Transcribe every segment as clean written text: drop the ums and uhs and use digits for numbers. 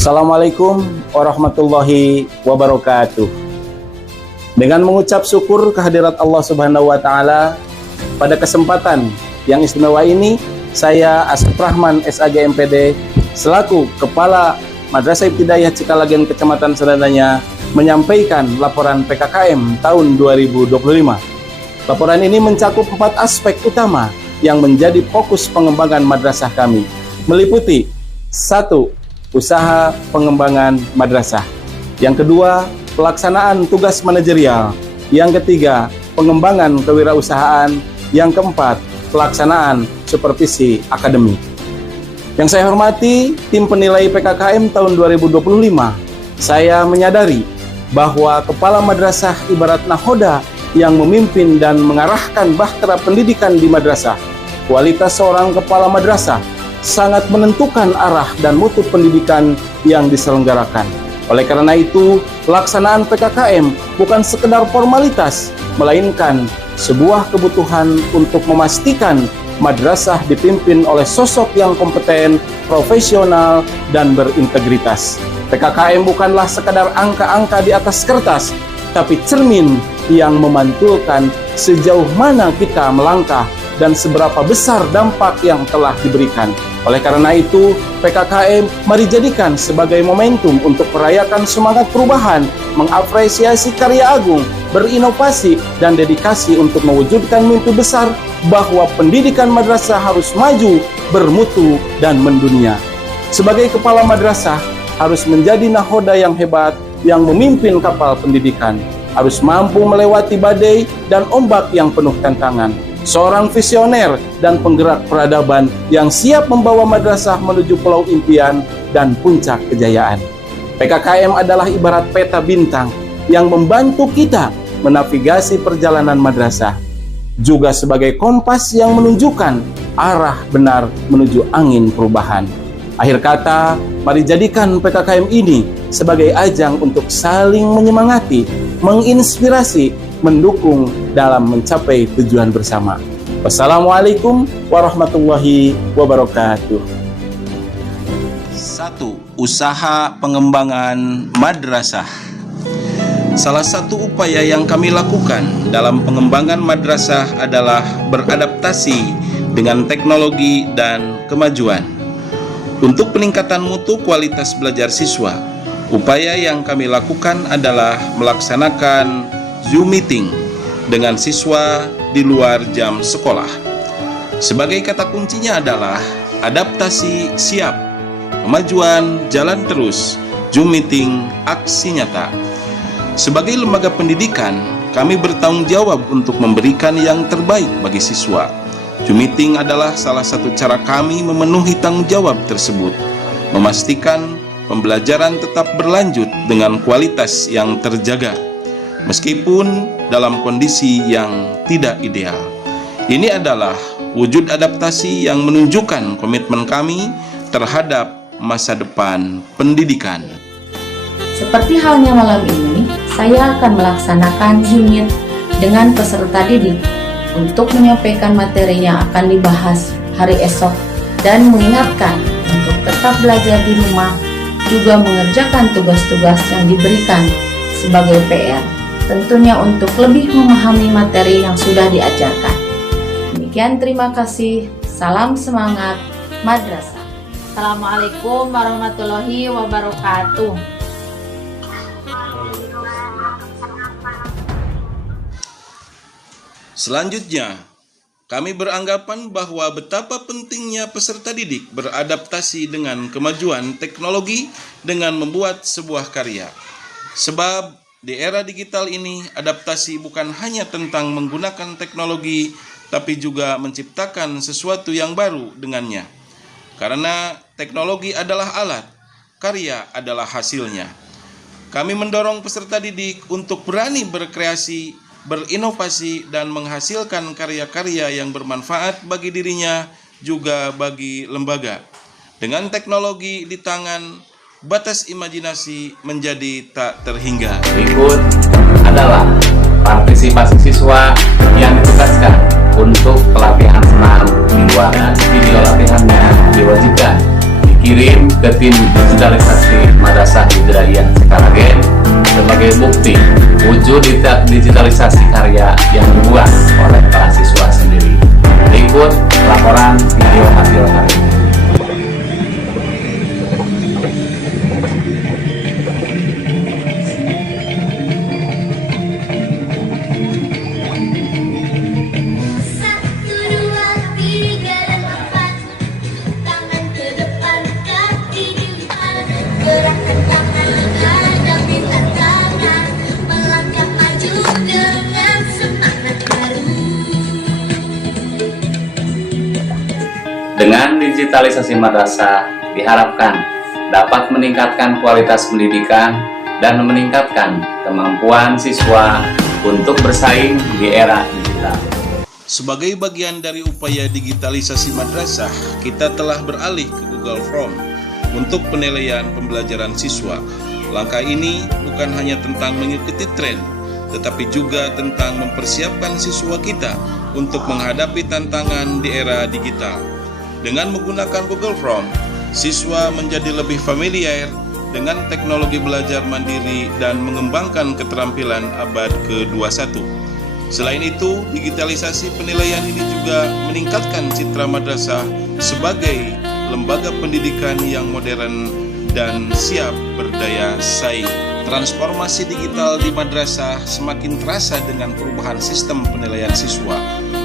Assalamualaikum warahmatullahi wabarakatuh. Dengan mengucap syukur kehadirat Allah Subhanahu wa Ta'ala, pada kesempatan yang istimewa ini, saya Asep Rahman SAG MPD selaku Kepala Madrasah Ibtidaiyah Cikalagen Kecamatan Serdanya menyampaikan laporan PKKM tahun 2025. Laporan ini mencakup 4 aspek utama yang menjadi fokus pengembangan madrasah kami, meliputi 1. Usaha pengembangan madrasah. Yang kedua, pelaksanaan tugas manajerial. Yang ketiga, pengembangan kewirausahaan. Yang keempat, pelaksanaan supervisi akademik. Yang saya hormati tim penilai PKKM tahun 2025, saya menyadari bahwa kepala madrasah ibarat nahoda yang memimpin dan mengarahkan bahtera pendidikan di madrasah. Kualitas seorang kepala madrasah sangat menentukan arah dan mutu pendidikan yang diselenggarakan. Oleh karena itu, pelaksanaan PKKM bukan sekedar formalitas, melainkan sebuah kebutuhan untuk memastikan madrasah dipimpin oleh sosok yang kompeten, profesional, dan berintegritas. PKKM bukanlah sekadar angka-angka di atas kertas, tapi cermin yang memantulkan sejauh mana kita melangkah dan seberapa besar dampak yang telah diberikan. Oleh karena itu, PKKM mari jadikan sebagai momentum untuk merayakan semangat perubahan, mengapresiasi karya agung, berinovasi, dan dedikasi untuk mewujudkan mimpi besar bahwa pendidikan madrasah harus maju, bermutu, dan mendunia. Sebagai kepala madrasah, harus menjadi nahoda yang hebat yang memimpin kapal pendidikan, harus mampu melewati badai dan ombak yang penuh tantangan. Seorang visioner dan penggerak peradaban yang siap membawa madrasah menuju pulau impian dan puncak kejayaan. PKKM adalah ibarat peta bintang yang membantu kita menavigasi perjalanan madrasah, juga sebagai kompas yang menunjukkan arah benar menuju angin perubahan. Akhir kata, mari jadikan PKKM ini sebagai ajang untuk saling menyemangati, menginspirasi, mendukung dalam mencapai tujuan bersama. Wassalamualaikum warahmatullahi wabarakatuh. 1. Usaha pengembangan madrasah. Salah satu upaya yang kami lakukan dalam pengembangan madrasah adalah beradaptasi dengan teknologi dan kemajuan. Untuk peningkatan mutu kualitas belajar siswa, upaya yang kami lakukan adalah melaksanakan Zoom meeting dengan siswa di luar jam sekolah. Sebagai kata kuncinya adalah adaptasi siap, kemajuan jalan terus, Zoom meeting aksi nyata. Sebagai lembaga pendidikan, kami bertanggung jawab untuk memberikan yang terbaik bagi siswa. Zoom meeting adalah salah satu cara kami memenuhi tanggung jawab tersebut, memastikan pembelajaran tetap berlanjut dengan kualitas yang terjaga, meskipun dalam kondisi yang tidak ideal. Ini adalah wujud adaptasi yang menunjukkan komitmen kami terhadap masa depan pendidikan. Seperti halnya malam ini, saya akan melaksanakan Zoom Meet dengan peserta didik untuk menyampaikan materi yang akan dibahas hari esok dan mengingatkan untuk tetap belajar di rumah, juga mengerjakan tugas-tugas yang diberikan sebagai PR, tentunya untuk lebih memahami materi yang sudah diajarkan. Demikian, terima kasih. Salam semangat madrasah. Assalamualaikum warahmatullahi wabarakatuh. Selanjutnya, kami beranggapan bahwa betapa pentingnya peserta didik beradaptasi dengan kemajuan teknologi dengan membuat sebuah karya. Sebab di era digital ini, adaptasi bukan hanya tentang menggunakan teknologi, tapi juga menciptakan sesuatu yang baru dengannya. Karena teknologi adalah alat, karya adalah hasilnya. Kami mendorong peserta didik untuk berani berkreasi, berinovasi, dan menghasilkan karya-karya yang bermanfaat bagi dirinya, juga bagi lembaga. Dengan teknologi di tangan, batas imajinasi menjadi tak terhingga. Berikut adalah partisipasi siswa yang ditugaskan untuk pelatihan senam di ruangan. Video latihannya diwajibkan dikirim ke ke tim digitalisasi Madrasah Ibtidaiyah Cikalagen sebagai bukti wujud digitalisasi karya yang dibuat oleh para siswa sendiri. Berikut laporan video hasil hari ini. Dengan digitalisasi madrasah diharapkan dapat meningkatkan kualitas pendidikan dan meningkatkan kemampuan siswa untuk bersaing di era digital. Sebagai bagian dari upaya digitalisasi madrasah, kita telah beralih ke Google Form untuk penilaian pembelajaran siswa. Langkah ini bukan hanya tentang mengikuti tren, tetapi juga tentang mempersiapkan siswa kita untuk menghadapi tantangan di era digital. Dengan menggunakan Google Form, siswa menjadi lebih familiar dengan teknologi belajar mandiri dan mengembangkan keterampilan abad ke-21. Selain itu, digitalisasi penilaian ini juga meningkatkan citra madrasah sebagai lembaga pendidikan yang modern dan siap berdaya saing. Transformasi digital di madrasah semakin terasa dengan perubahan sistem penilaian siswa.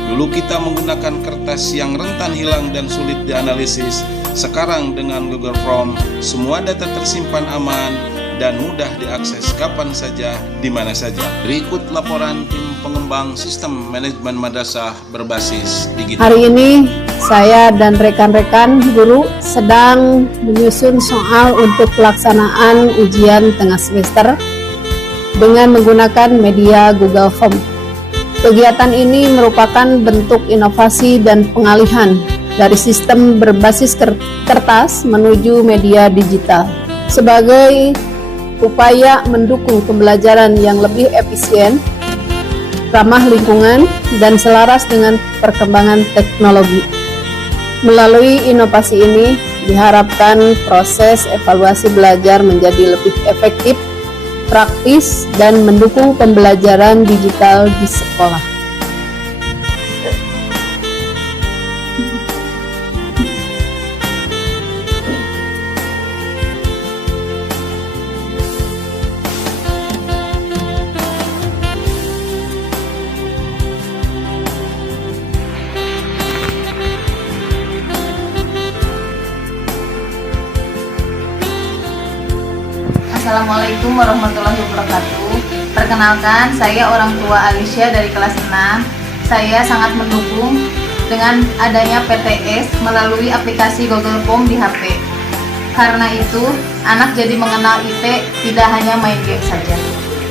Dulu kita menggunakan kertas yang rentan hilang dan sulit dianalisis. Sekarang dengan Google Form, semua data tersimpan aman dan mudah diakses kapan saja, di mana saja. Berikut laporan tim pengembang sistem manajemen madrasah berbasis digital. Hari ini saya dan rekan-rekan guru sedang menyusun soal untuk pelaksanaan ujian tengah semester dengan menggunakan media Google Form. Kegiatan ini merupakan bentuk inovasi dan pengalihan dari sistem berbasis kertas menuju media digital sebagai upaya mendukung pembelajaran yang lebih efisien, ramah lingkungan, dan selaras dengan perkembangan teknologi. Melalui inovasi ini, diharapkan proses evaluasi belajar menjadi lebih efektif, praktis, dan mendukung pembelajaran digital di sekolah. Assalamualaikum warahmatullahi wabarakatuh. Perkenalkan, saya orang tua Alicia dari kelas 6. Saya sangat mendukung dengan adanya PTS melalui aplikasi Google Form di HP. Karena itu, anak jadi mengenal IT, tidak hanya main game saja.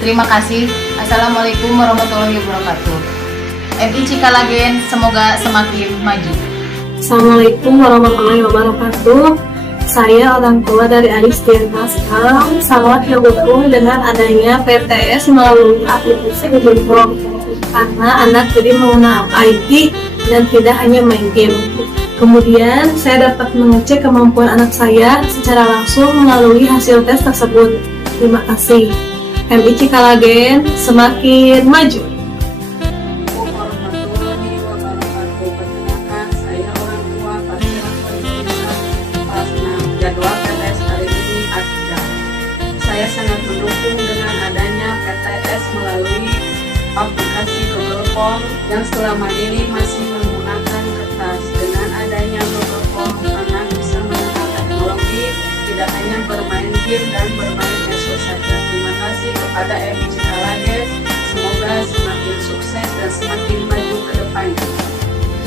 Terima kasih. Assalamualaikum warahmatullahi wabarakatuh. MI Cikalagen semoga semakin maju. Assalamualaikum warahmatullahi wabarakatuh. Saya orang tua dari adik setia Pascal sangat mendukung dengan adanya PTS melalui aplikasi Google Form karena anak jadi mengenal IT dan tidak hanya main game. Kemudian saya dapat mengecek kemampuan anak saya secara langsung melalui hasil tes tersebut. Terima kasih. MI Cikalagen semakin maju. Jadwal PTS hari ini ada. Saya sangat mendukung dengan adanya PTS melalui aplikasi Google Form yang selama ini masih menggunakan kertas. Dengan adanya Google Form, anak bisa mengenal teknologi, tidak hanya bermain game dan bermain medsos saja. Terima kasih kepada MI Cikalagen. Semoga semakin sukses dan semakin maju ke depannya.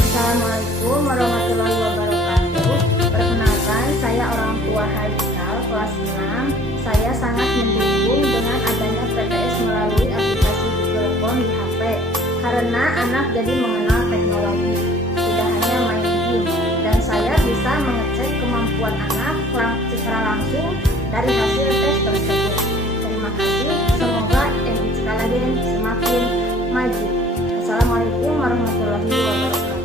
Assalamualaikum warahmatullahi wabarakatuh. Perkenalkan, saya orang tua Haikal kelas 6. Saya sangat mendukung dengan adanya PTS melalui aplikasi Google Form di HP karena anak jadi mengenal teknologi, tidak hanya main game, dan saya bisa mengecek kemampuan anak secara langsung dari hasil tes tersebut. Terima kasih. Semoga MI Cikalagen semakin maju. Assalamualaikum warahmatullahi wabarakatuh.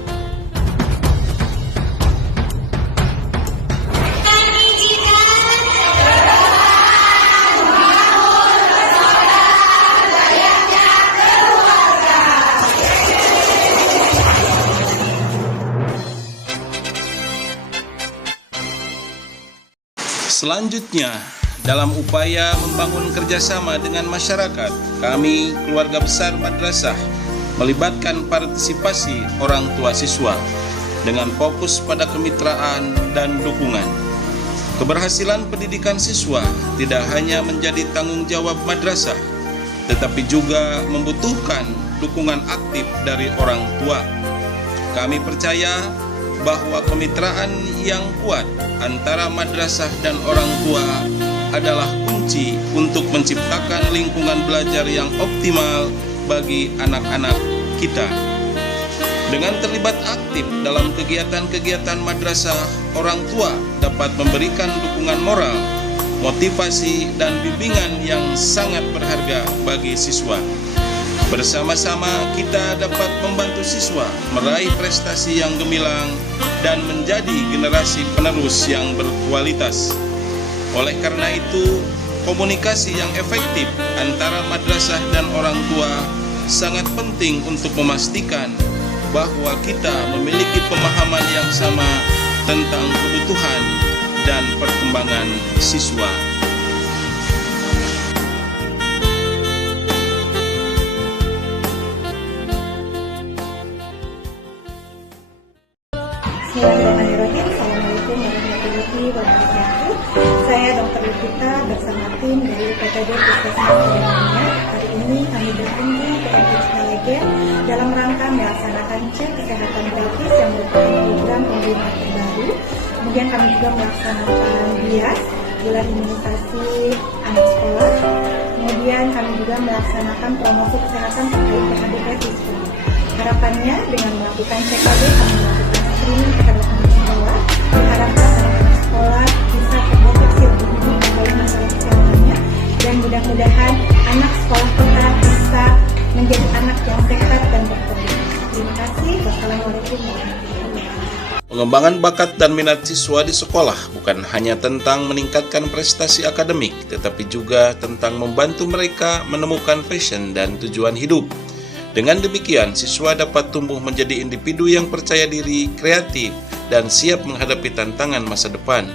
Selanjutnya, dalam upaya membangun kerjasama dengan masyarakat, kami, keluarga besar madrasah, melibatkan partisipasi orang tua siswa dengan fokus pada kemitraan dan dukungan. Keberhasilan pendidikan siswa tidak hanya menjadi tanggung jawab madrasah, tetapi juga membutuhkan dukungan aktif dari orang tua. Kami percaya bahwa kemitraan yang kuat antara madrasah dan orang tua adalah kunci untuk menciptakan lingkungan belajar yang optimal bagi anak-anak kita. Dengan terlibat aktif dalam kegiatan-kegiatan madrasah, orang tua dapat memberikan dukungan moral, motivasi, dan bimbingan yang sangat berharga bagi siswa. Bersama-sama kita dapat membantu siswa meraih prestasi yang gemilang dan menjadi generasi penerus yang berkualitas. Oleh karena itu, komunikasi yang efektif antara madrasah dan orang tua sangat penting untuk memastikan bahwa kita memiliki pemahaman yang sama tentang kebutuhan dan perkembangan siswa. Bismillahirrahmanirrahim. Assalamualaikum warahmatullahi wabarakatuh. Saya Dr. Lupita bersama tim dari PTD Puskesmas Sebenarnya. Hari ini kami berkunjung ke Kampus Kalegen dalam rangka melaksanakan cek kesehatan gratis yang merupakan program pemerintah terbaru. Kemudian kami juga melaksanakan BIAS, bulan imunisasi anak sekolah. Kemudian kami juga melaksanakan promosi kesehatan terkait PHBS di sekolah. Harapannya dengan melakukan CKD kami melakukan screening kepada anak sekolah. Diharapkan anak-anak sekolah bisa terdeteksi lebih dini terkait masalah kesehatannya, dan mudah-mudahan anak sekolah kita bisa menjadi anak yang sehat dan berkembang. Terima kasih. Wassalamualaikum warahmatullahi wabarakatuh. Pengembangan bakat dan minat siswa di sekolah bukan hanya tentang meningkatkan prestasi akademik, tetapi juga tentang membantu mereka menemukan passion dan tujuan hidup. Dengan demikian, siswa dapat tumbuh menjadi individu yang percaya diri, kreatif, dan siap menghadapi tantangan masa depan.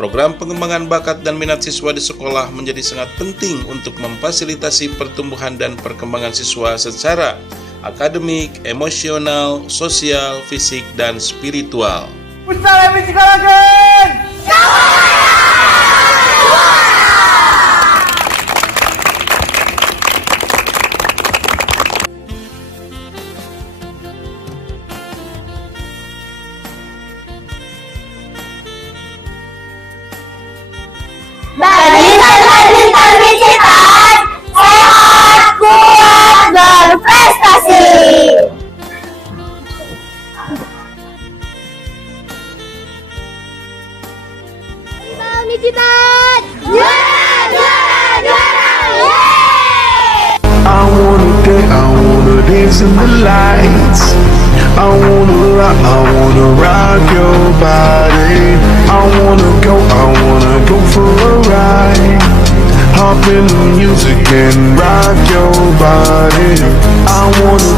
Program pengembangan bakat dan minat siswa di sekolah menjadi sangat penting untuk memfasilitasi pertumbuhan dan perkembangan siswa secara akademik, emosional, sosial, fisik, dan spiritual. Bagi terbitan, sehat, kuat, berprestasi. Nicitan, juara. I wanna dance in the lights. I wanna rock your body. I wanna go for a ride. Hop in the music and rock your body. I wanna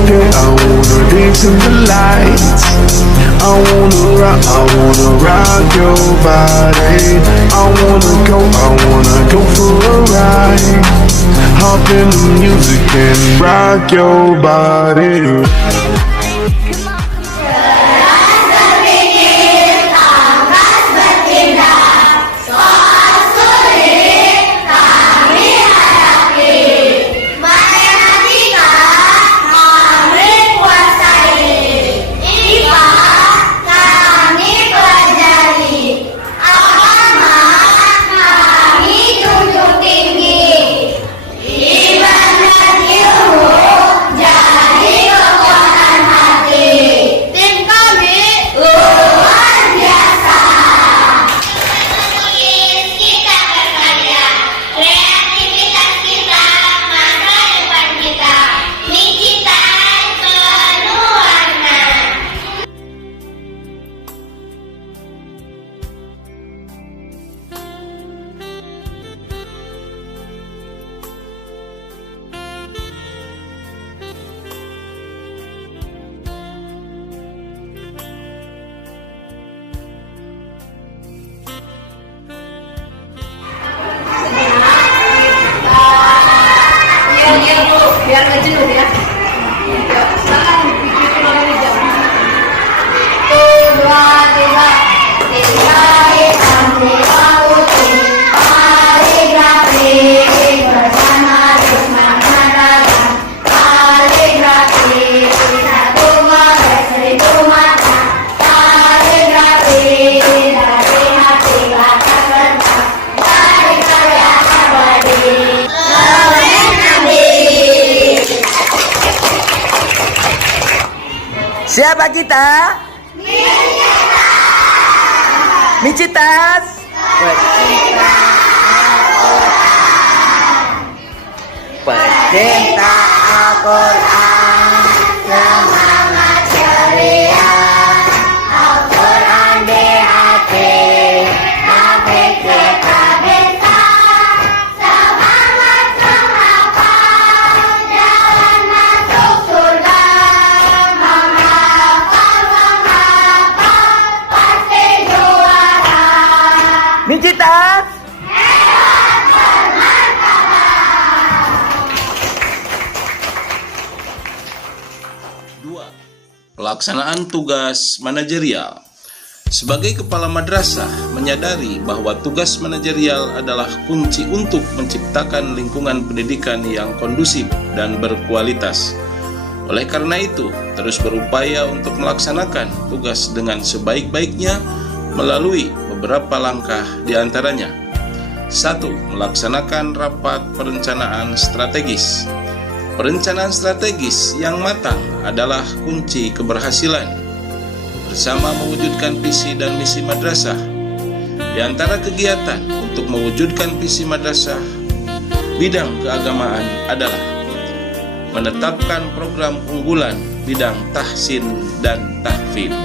dance in the lights. I wanna rock your body. I wanna go for a ride. Hop in the music and rock your body. Jadi Siapa kita? Micitas. Pecinta Al-Quran, semangat ceria, Al-Quran di hati, Nabi kita bisa, semangat menghafal, jalan masuk surga, menghafal, pasti juara. Micitas. Pelaksanaan tugas manajerial. Sebagai kepala madrasah, menyadari bahwa tugas manajerial adalah kunci untuk menciptakan lingkungan pendidikan yang kondusif dan berkualitas. Oleh karena itu, terus berupaya untuk melaksanakan tugas dengan sebaik-baiknya melalui beberapa langkah diantaranya. 1. Melaksanakan rapat perencanaan strategis. Perencanaan strategis yang matang adalah kunci keberhasilan. Bersama mewujudkan visi dan misi madrasah. Di antara kegiatan untuk mewujudkan visi madrasah, bidang keagamaan adalah menetapkan program unggulan bidang tahsin dan tahfidz.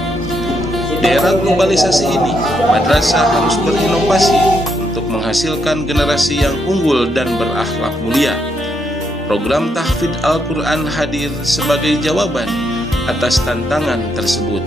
Di era globalisasi ini, madrasah harus berinovasi untuk menghasilkan generasi yang unggul dan berakhlak mulia. Program tahfidz Al-Quran hadir sebagai jawaban atas tantangan tersebut.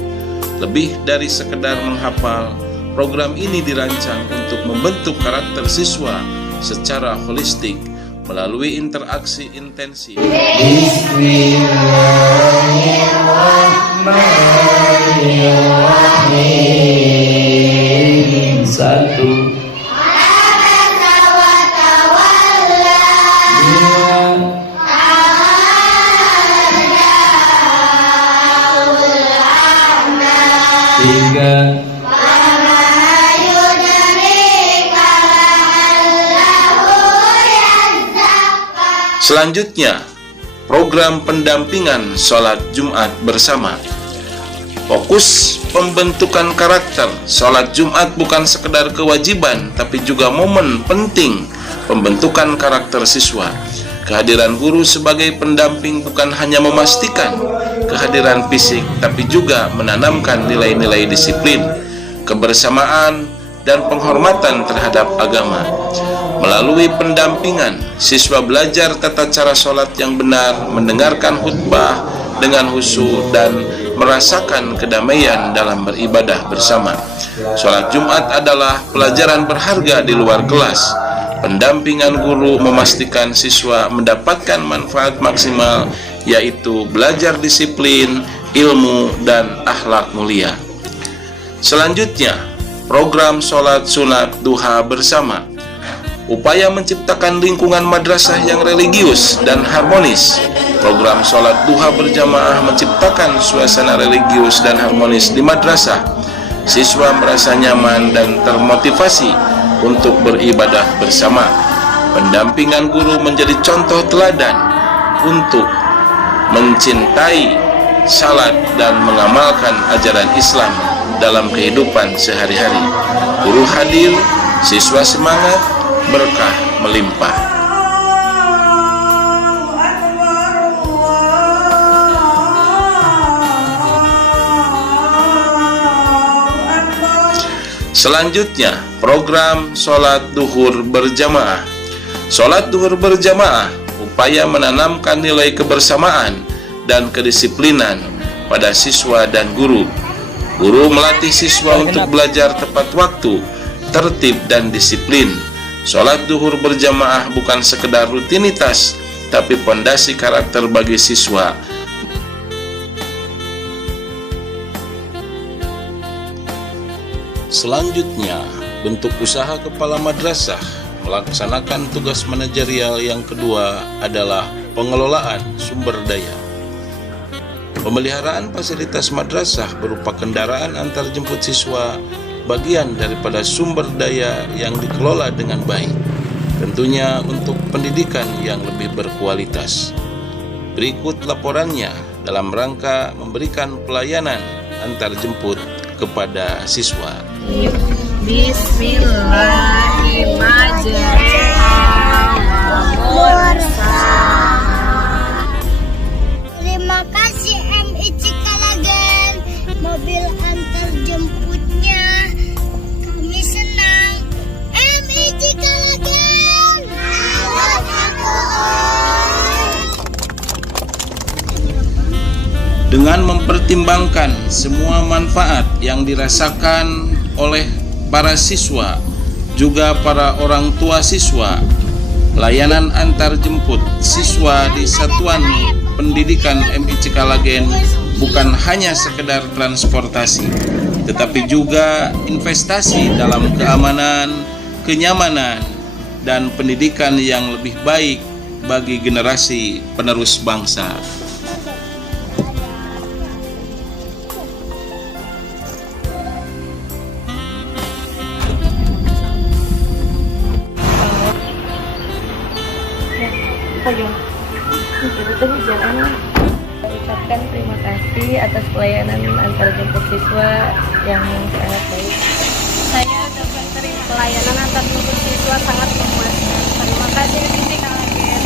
Lebih dari sekedar menghafal, program ini dirancang untuk membentuk karakter siswa secara holistik melalui interaksi intensif. Bismillahirrahmanirrahim. 1. Selanjutnya, program pendampingan sholat Jumat bersama. Fokus pembentukan karakter. Sholat Jumat bukan sekedar kewajiban, tapi juga momen penting pembentukan karakter siswa. Kehadiran guru sebagai pendamping bukan hanya memastikan kehadiran fisik, tapi juga menanamkan nilai-nilai disiplin, kebersamaan, dan penghormatan terhadap agama. Melalui pendampingan, siswa belajar tata cara sholat yang benar, mendengarkan khutbah dengan khusyuk, dan merasakan kedamaian dalam beribadah bersama. Sholat Jumat adalah pelajaran berharga di luar kelas. Pendampingan guru memastikan siswa mendapatkan manfaat maksimal, yaitu belajar disiplin, ilmu, dan akhlak mulia. Selanjutnya, program sholat sunat duha bersama. Upaya menciptakan lingkungan madrasah yang religius dan harmonis. Program sholat duha berjamaah menciptakan suasana religius dan harmonis di madrasah. Siswa merasa nyaman dan termotivasi untuk beribadah bersama. Pendampingan guru menjadi contoh teladan untuk mencintai salat dan mengamalkan ajaran Islam dalam kehidupan sehari-hari. Guru hadir, siswa semangat, berkah melimpah. Selanjutnya, program sholat duhur berjamaah. Sholat duhur berjamaah upaya menanamkan nilai kebersamaan dan kedisiplinan pada siswa dan guru. Guru melatih siswa untuk belajar tepat waktu, tertib, dan disiplin. Sholat duhur berjamaah bukan sekedar rutinitas, tapi pondasi karakter bagi siswa. Selanjutnya, bentuk usaha kepala madrasah melaksanakan tugas manajerial yang kedua adalah pengelolaan sumber daya. Pemeliharaan fasilitas madrasah berupa kendaraan antar jemput siswa bagian daripada sumber daya yang dikelola dengan baik, tentunya untuk pendidikan yang lebih berkualitas. Berikut laporannya dalam rangka memberikan pelayanan antar jemput kepada siswa. Terima kasih MIC Kalagen, mobil antar jemputnya. Kami senang. MIC Kalagen. Dengan mempertimbangkan semua manfaat yang dirasakan oleh para siswa, juga para orang tua siswa, layanan antar jemput siswa di Satuan Pendidikan MIC Kalagen bukan hanya sekedar transportasi, tetapi juga investasi dalam keamanan, kenyamanan, dan pendidikan yang lebih baik bagi generasi penerus bangsa. Ucapkan terima kasih atas pelayanan antar jemput siswa yang sangat baik. Saya dapat terima pelayanan antar jemput siswa sangat memuaskan. Terima kasih MIC Kalagen.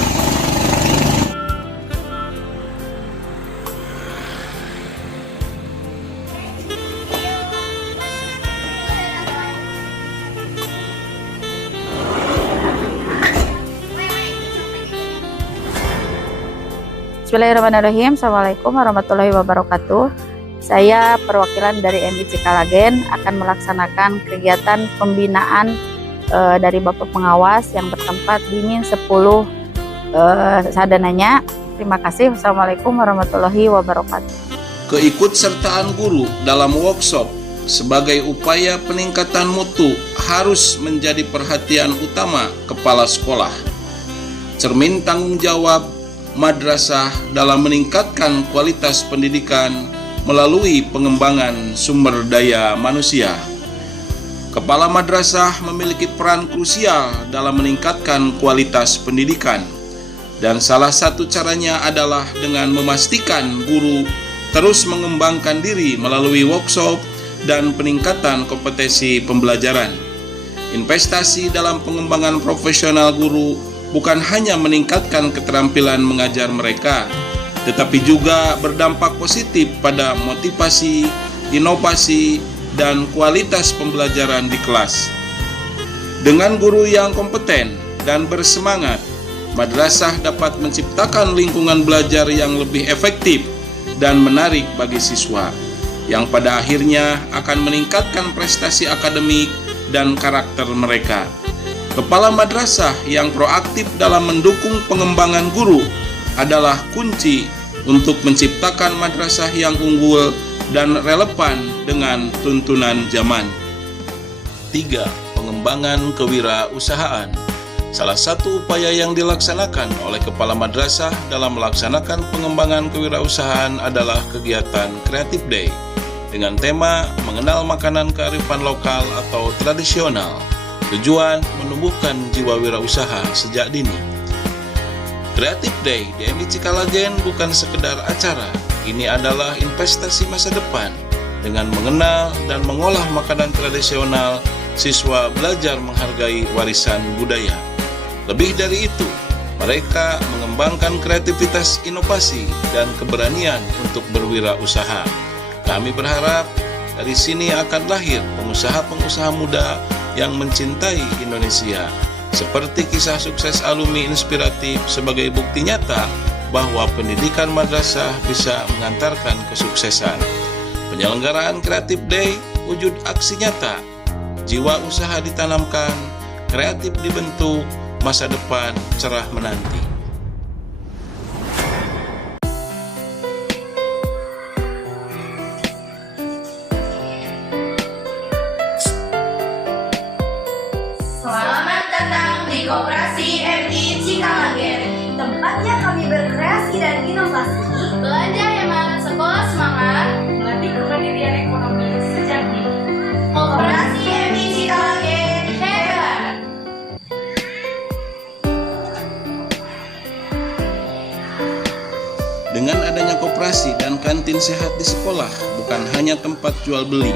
Bismillahirrahmanirrahim. Assalamualaikum warahmatullahi wabarakatuh. Saya perwakilan dari MIC Kalagen akan melaksanakan kegiatan pembinaan dari Bapak Pengawas yang bertempat di Min 10 sadananya. Terima kasih. Wassalamualaikum warahmatullahi wabarakatuh. Keikutsertaan guru dalam workshop sebagai upaya peningkatan mutu harus menjadi perhatian utama kepala sekolah. Cermin tanggung jawab madrasah dalam meningkatkan kualitas pendidikan melalui pengembangan sumber daya manusia. Kepala madrasah memiliki peran krusial dalam meningkatkan kualitas pendidikan, dan salah satu caranya adalah dengan memastikan guru terus mengembangkan diri melalui workshop dan peningkatan kompetensi pembelajaran. Investasi dalam pengembangan profesional guru bukan hanya meningkatkan keterampilan mengajar mereka, tetapi juga berdampak positif pada motivasi, inovasi, dan kualitas pembelajaran di kelas. Dengan guru yang kompeten dan bersemangat, madrasah dapat menciptakan lingkungan belajar yang lebih efektif dan menarik bagi siswa, yang pada akhirnya akan meningkatkan prestasi akademik dan karakter mereka. Kepala madrasah yang proaktif dalam mendukung pengembangan guru adalah kunci untuk menciptakan madrasah yang unggul dan relevan dengan tuntunan zaman. 3. Pengembangan kewirausahaan. Salah satu upaya yang dilaksanakan oleh kepala madrasah dalam melaksanakan pengembangan kewirausahaan adalah kegiatan Creative Day dengan tema mengenal makanan kearifan lokal atau tradisional. Tujuan menumbuhkan jiwa wirausaha sejak dini. Creative Day di MIC Kalagen bukan sekedar acara, ini adalah investasi masa depan. Dengan mengenal dan mengolah makanan tradisional, siswa belajar menghargai warisan budaya. Lebih dari itu, mereka mengembangkan kreativitas, inovasi, dan keberanian untuk berwirausaha. Kami berharap dari sini akan lahir pengusaha-pengusaha muda yang mencintai Indonesia, seperti kisah sukses alumni inspiratif sebagai bukti nyata bahwa pendidikan madrasah bisa mengantarkan kesuksesan. Penyelenggaraan Creative Day wujud aksi nyata, jiwa usaha ditanamkan, kreatif dibentuk, masa depan cerah menanti. Selamat datang di Koperasi MIC Kalagen. Tempatnya kami berkreasi dan inovasi, belajar hemat, sekolah semangat, melatih kemandirian ekonomi sejak dini. Koperasi MIC Kalagen hebat. adanya koperasi dan kantin sehat di sekolah bukan hanya tempat jual beli,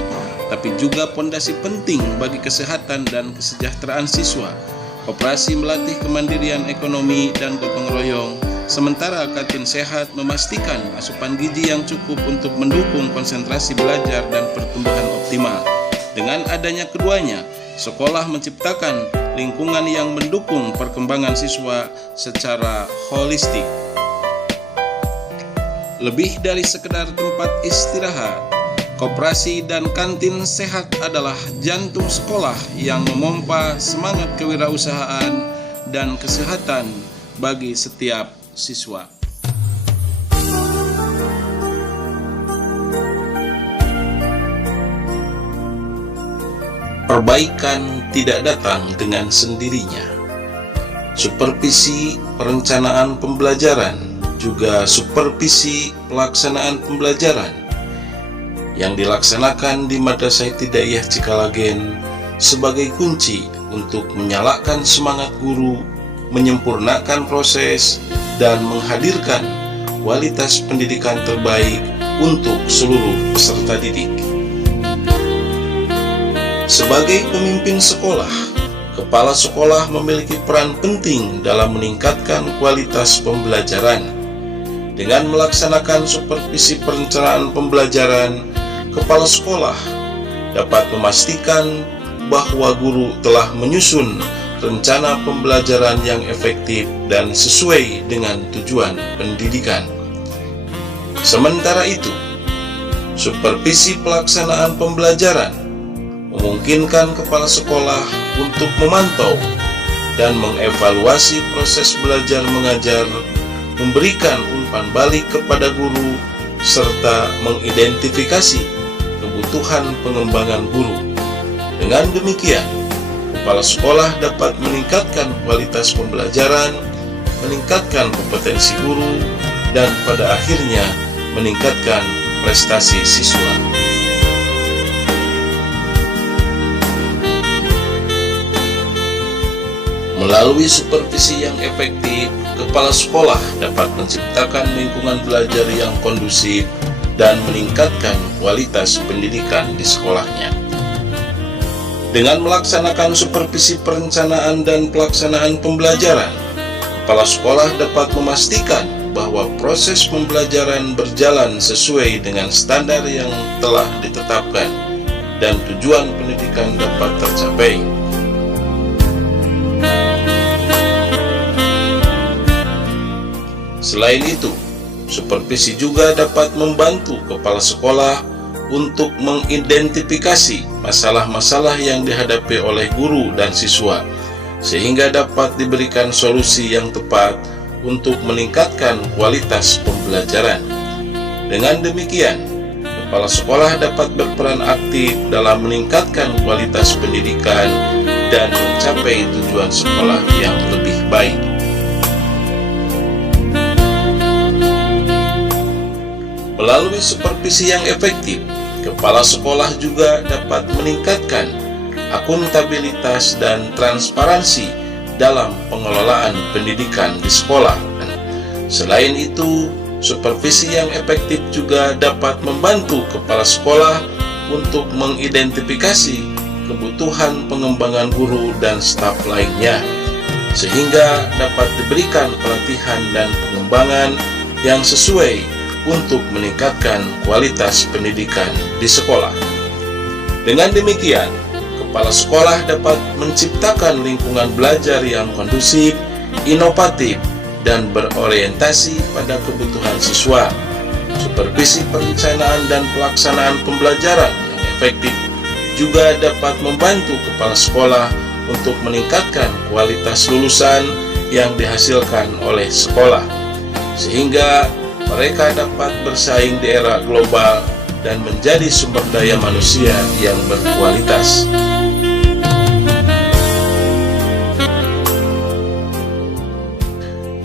tapi juga pondasi penting bagi kesehatan dan kesejahteraan siswa. Koperasi melatih kemandirian ekonomi dan gotong royong, sementara kantin sehat memastikan asupan gizi yang cukup untuk mendukung konsentrasi belajar dan pertumbuhan optimal. Dengan adanya keduanya, sekolah menciptakan lingkungan yang mendukung perkembangan siswa secara holistik. Lebih dari sekedar tempat istirahat, koperasi dan kantin sehat adalah jantung sekolah yang memompa semangat kewirausahaan dan kesehatan bagi setiap siswa. Perbaikan tidak datang dengan sendirinya. Supervisi perencanaan pembelajaran, juga supervisi pelaksanaan pembelajaran yang dilaksanakan di Madrasah Ibtidaiyah Cikalagen sebagai kunci untuk menyalakan semangat guru, menyempurnakan proses, dan menghadirkan kualitas pendidikan terbaik untuk seluruh peserta didik. Sebagai pemimpin sekolah, kepala sekolah memiliki peran penting dalam meningkatkan kualitas pembelajaran. Dengan melaksanakan supervisi perencanaan pembelajaran, kepala sekolah dapat memastikan bahwa guru telah menyusun rencana pembelajaran yang efektif dan sesuai dengan tujuan pendidikan. Sementara itu, supervisi pelaksanaan pembelajaran memungkinkan kepala sekolah untuk memantau dan mengevaluasi proses belajar mengajar, memberikan umpan balik kepada guru, serta mengidentifikasi kebutuhan pengembangan guru. Dengan demikian, kepala sekolah dapat meningkatkan kualitas pembelajaran, meningkatkan kompetensi guru, dan pada akhirnya meningkatkan prestasi siswa. Melalui supervisi yang efektif, kepala sekolah dapat menciptakan lingkungan belajar yang kondusif dan meningkatkan kualitas pendidikan di sekolahnya. Dengan melaksanakan supervisi perencanaan dan pelaksanaan pembelajaran, kepala sekolah dapat memastikan bahwa proses pembelajaran berjalan sesuai dengan standar yang telah ditetapkan dan tujuan pendidikan dapat tercapai. Selain itu, supervisi juga dapat membantu kepala sekolah untuk mengidentifikasi masalah-masalah yang dihadapi oleh guru dan siswa, sehingga dapat diberikan solusi yang tepat untuk meningkatkan kualitas pembelajaran. Dengan demikian, kepala sekolah dapat berperan aktif dalam meningkatkan kualitas pendidikan dan mencapai tujuan sekolah yang lebih baik. Melalui supervisi yang efektif, kepala sekolah juga dapat meningkatkan akuntabilitas dan transparansi dalam pengelolaan pendidikan di sekolah. Selain itu, supervisi yang efektif juga dapat membantu kepala sekolah untuk mengidentifikasi kebutuhan pengembangan guru dan staf lainnya, sehingga dapat diberikan pelatihan dan pengembangan yang sesuai untuk meningkatkan kualitas pendidikan di sekolah. Dengan demikian, kepala sekolah dapat menciptakan lingkungan belajar yang kondusif, inovatif, dan berorientasi pada kebutuhan siswa. Supervisi perencanaan dan pelaksanaan pembelajaran yang efektif juga dapat membantu kepala sekolah untuk meningkatkan kualitas lulusan yang dihasilkan oleh sekolah, sehingga mereka dapat bersaing di era global dan menjadi sumber daya manusia yang berkualitas.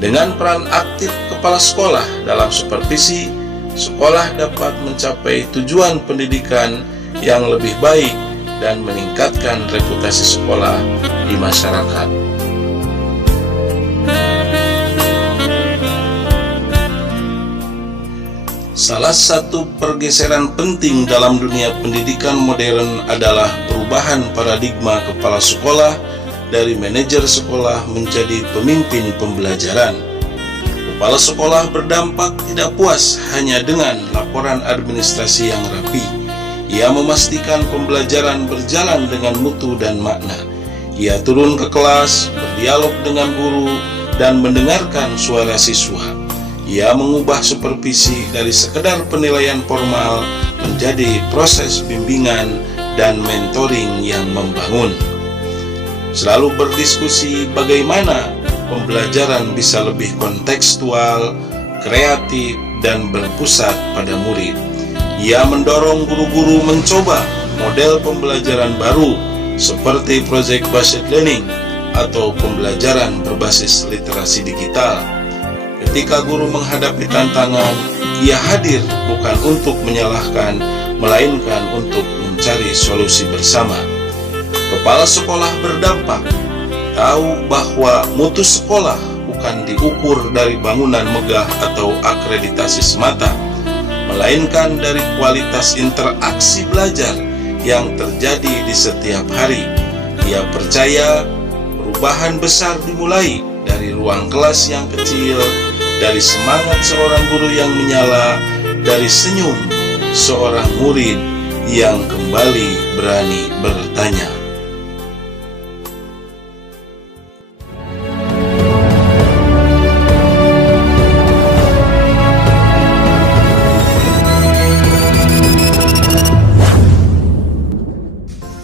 Dengan peran aktif kepala sekolah dalam supervisi, sekolah dapat mencapai tujuan pendidikan yang lebih baik dan meningkatkan reputasi sekolah di masyarakat. Salah satu pergeseran penting dalam dunia pendidikan modern adalah perubahan paradigma kepala sekolah dari manajer sekolah menjadi pemimpin pembelajaran. Kepala sekolah berdampak tidak puas hanya dengan laporan administrasi yang rapi. Ia memastikan pembelajaran berjalan dengan mutu dan makna. Ia turun ke kelas, berdialog dengan guru, dan mendengarkan suara siswa. Ia mengubah supervisi dari sekedar penilaian formal menjadi proses bimbingan dan mentoring yang membangun. Selalu berdiskusi bagaimana pembelajaran bisa lebih kontekstual, kreatif, dan berpusat pada murid. Ia mendorong guru-guru mencoba model pembelajaran baru seperti project based learning atau pembelajaran berbasis literasi digital. Ketika guru menghadapi tantangan, ia hadir bukan untuk menyalahkan, melainkan untuk mencari solusi bersama. Kepala sekolah berdampak tahu bahwa mutu sekolah bukan diukur dari bangunan megah atau akreditasi semata, melainkan dari kualitas interaksi belajar yang terjadi di setiap hari. Ia percaya perubahan besar dimulai dari ruang kelas yang kecil, dari semangat seorang guru yang menyala, dari senyum seorang murid yang kembali berani bertanya.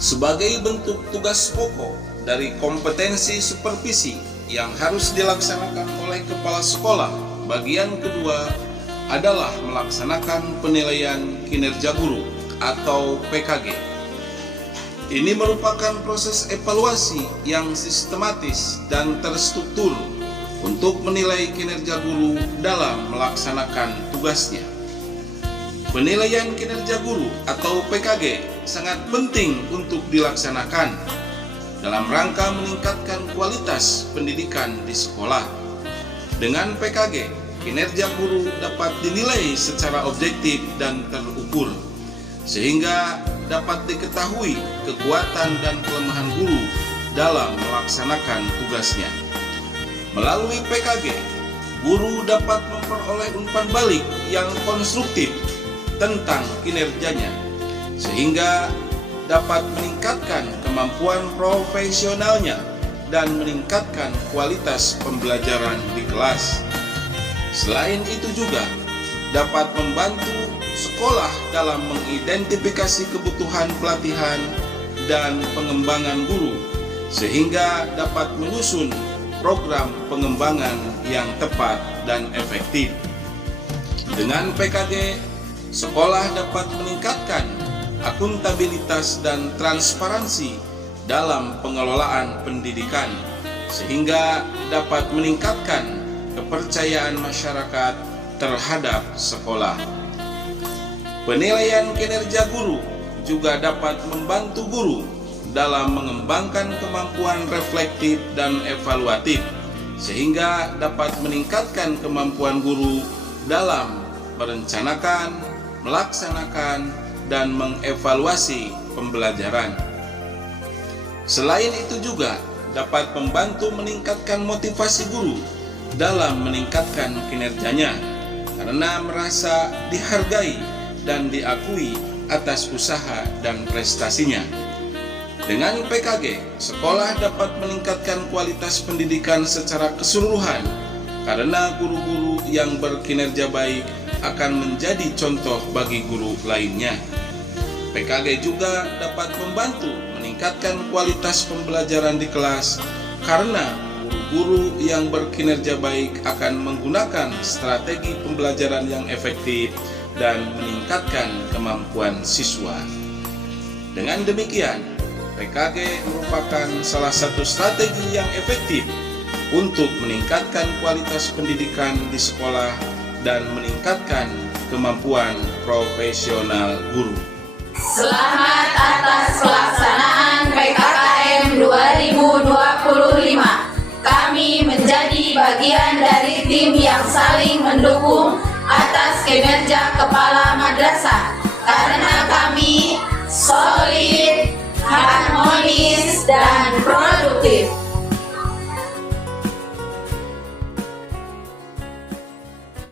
Sebagai bentuk tugas pokok dari kompetensi supervisi yang harus dilaksanakan oleh kepala sekolah, bagian kedua adalah melaksanakan penilaian kinerja guru atau PKG. Ini merupakan proses evaluasi yang sistematis dan terstruktur untuk menilai kinerja guru dalam melaksanakan tugasnya. Penilaian kinerja guru atau PKG sangat penting untuk dilaksanakan dalam rangka meningkatkan kualitas pendidikan di sekolah. Dengan PKG, kinerja guru dapat dinilai secara objektif dan terukur, sehingga dapat diketahui kekuatan dan kelemahan guru dalam melaksanakan tugasnya. Melalui PKG, guru dapat memperoleh umpan balik yang konstruktif tentang kinerjanya, sehingga dapat meningkatkan kemampuan profesionalnya dan meningkatkan kualitas pembelajaran di kelas. Selain itu juga dapat membantu sekolah dalam mengidentifikasi kebutuhan pelatihan dan pengembangan guru, sehingga dapat menyusun program pengembangan yang tepat dan efektif. Dengan PKG, sekolah dapat meningkatkan akuntabilitas dan transparansi dalam pengelolaan pendidikan, sehingga dapat meningkatkan kepercayaan masyarakat terhadap sekolah. Penilaian kinerja guru juga dapat membantu guru dalam mengembangkan kemampuan reflektif dan evaluatif, sehingga dapat meningkatkan kemampuan guru dalam merencanakan, melaksanakan, dan mengevaluasi pembelajaran. Selain itu juga dapat membantu meningkatkan motivasi guru dalam meningkatkan kinerjanya, karena merasa dihargai dan diakui atas usaha dan prestasinya. Dengan PKG, sekolah dapat meningkatkan kualitas pendidikan secara keseluruhan, karena guru-guru yang berkinerja baik akan menjadi contoh bagi guru lainnya. PKG juga dapat membantu meningkatkan kualitas pembelajaran di kelas, karena guru-guru yang berkinerja baik akan menggunakan strategi pembelajaran yang efektif dan meningkatkan kemampuan siswa. Dengan demikian, PKG merupakan salah satu strategi yang efektif untuk meningkatkan kualitas pendidikan di sekolah dan meningkatkan kemampuan profesional guru. Selamat atas pelaksanaan PKKM 2025. Kami menjadi bagian dari tim yang saling mendukung atas kinerja kepala madrasah karena kami solid